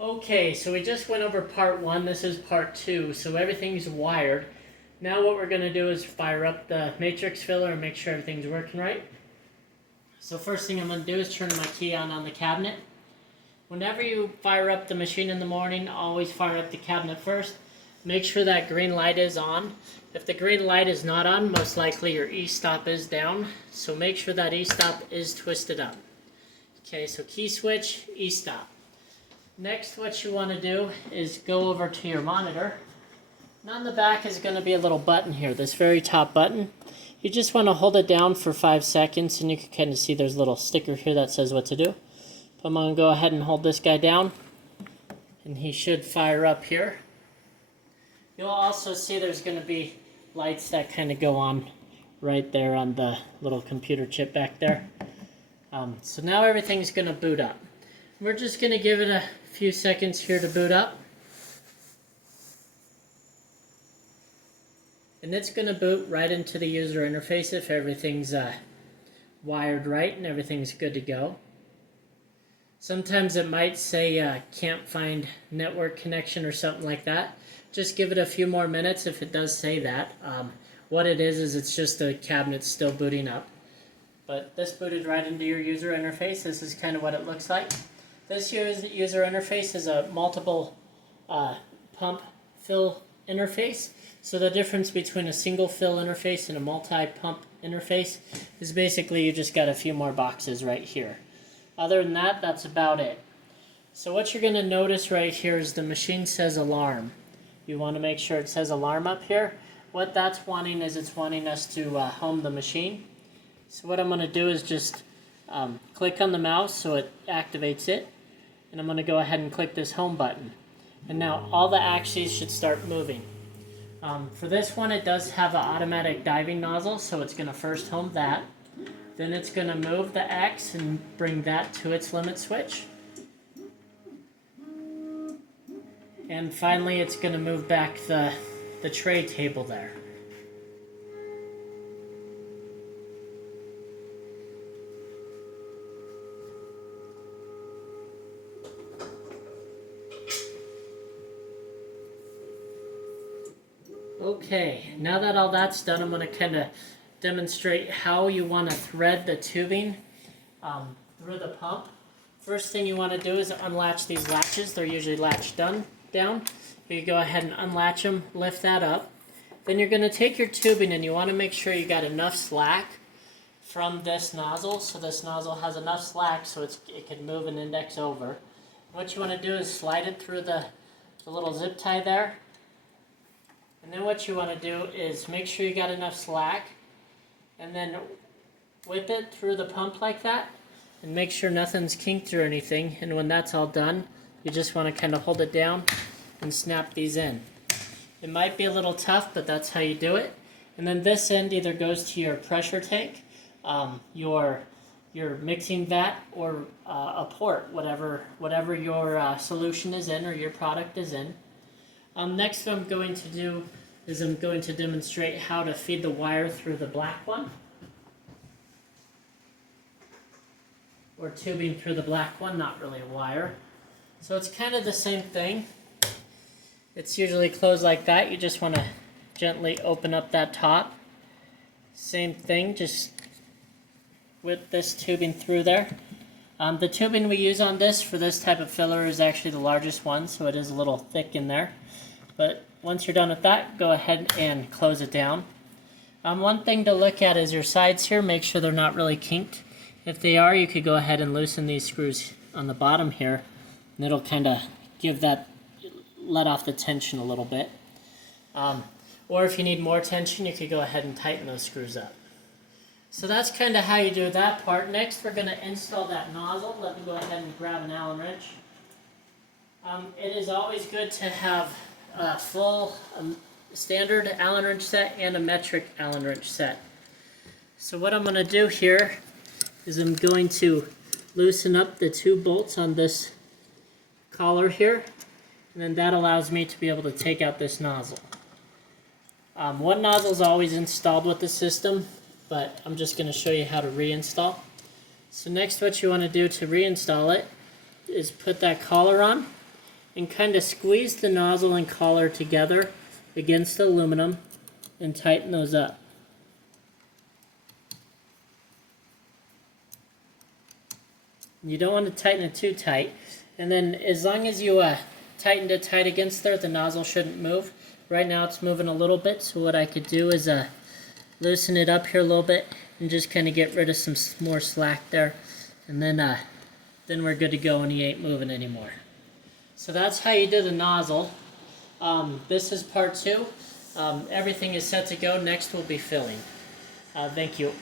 Okay, so we just went over part one. This is part two. So everything's wired. Now what we're going to do is fire up the matrix filler and make sure everything's working right. So first thing I'm going to do is turn my key on the cabinet. Whenever you fire up the machine in the morning, always fire up the cabinet first. Make sure that green light is on. If the green light is not on, most likely your e-stop is down. So make sure that e-stop is twisted up. Okay, so key switch, e-stop. Next, what you want to do is go over to your monitor. And on the back is going to be a little button here, this very top button. You just want to hold it down for 5 seconds, and you can kind of see there's a little sticker here that says what to do. I'm going to go ahead and hold this guy down, and he should fire up here. You'll also see there's going to be lights that kind of go on right there on the little computer chip back there. So now everything's going to boot up. We're just going to give it a few seconds here to boot up. And it's going to boot right into the user interface if everything's wired right and everything's good to go. Sometimes it might say can't find network connection or something like that. Just give it a few more minutes if it does say that. What it is it's just the cabinet still booting up. But this booted right into your user interface. This is kind of what it looks like. This user interface is a multiple pump fill interface. So the difference between a single fill interface and a multi-pump interface is basically you just got a few more boxes right here. Other than that, that's about it. So what you're going to notice right here is the machine says alarm. You want to make sure it says alarm up here. What that's wanting is it's wanting us to home the machine. So what I'm going to do is just click on the mouse so it activates it. And I'm going to go ahead and click this home button. And now all the axes should start moving. For this one, it does have an automatic diving nozzle, so it's going to first home that. Then it's going to move the X and bring that to its limit switch. And finally, it's going to move back the tray table there. Okay, now that all that's done, I'm going to kind of demonstrate how you want to thread the tubing through the pump. First thing you want to do is unlatch these latches. They're usually latched down. You go ahead and unlatch them, lift that up. Then you're going to take your tubing and you want to make sure you got enough slack from this nozzle. So this nozzle has enough slack so it can move an index over. What you want to do is slide it through the little zip tie there. And then what you want to do is make sure you got enough slack and then whip it through the pump like that and make sure nothing's kinked or anything. And when that's all done, you just want to kind of hold it down and snap these in. It might be a little tough, but that's how you do it. And then this end either goes to your pressure tank, your mixing vat, or a port, whatever your solution is in or your product is in. Next what I'm going to do is I'm going to demonstrate how to feed the wire through the black one. Or tubing through the black one, not really a wire. So it's kind of the same thing. It's usually closed like that. You just want to gently open up that top. Same thing, just whip this tubing through there. The tubing we use on this for this type of filler is actually the largest one, so it is a little thick in there. But once you're done with that, go ahead and close it down. One thing to look at is your sides here. Make sure they're not really kinked. If they are, you could go ahead and loosen these screws on the bottom here, and it'll kind of let off the tension a little bit. Or if you need more tension, you could go ahead and tighten those screws up. So that's kind of how you do that part. Next, we're going to install that nozzle. Let me go ahead and grab an Allen wrench. It is always good to have a full standard Allen wrench set and a metric Allen wrench set. So what I'm going to do here is I'm going to loosen up the 2 bolts on this collar here, and then that allows me to be able to take out this nozzle. One nozzle is always installed with the system, but I'm just going to show you how to reinstall. So next what you want to do to reinstall it is put that collar on, and kind of squeeze the nozzle and collar together against the aluminum and tighten those up. You don't want to tighten it too tight. And then as long as you tightened it tight against there, the nozzle shouldn't move. Right now it's moving a little bit, so what I could do is loosen it up here a little bit and just kind of get rid of some more slack there. And then we're good to go and he ain't moving anymore. So that's how you do the nozzle. This is part 2. Everything is set to go. Next will be filling. Thank you.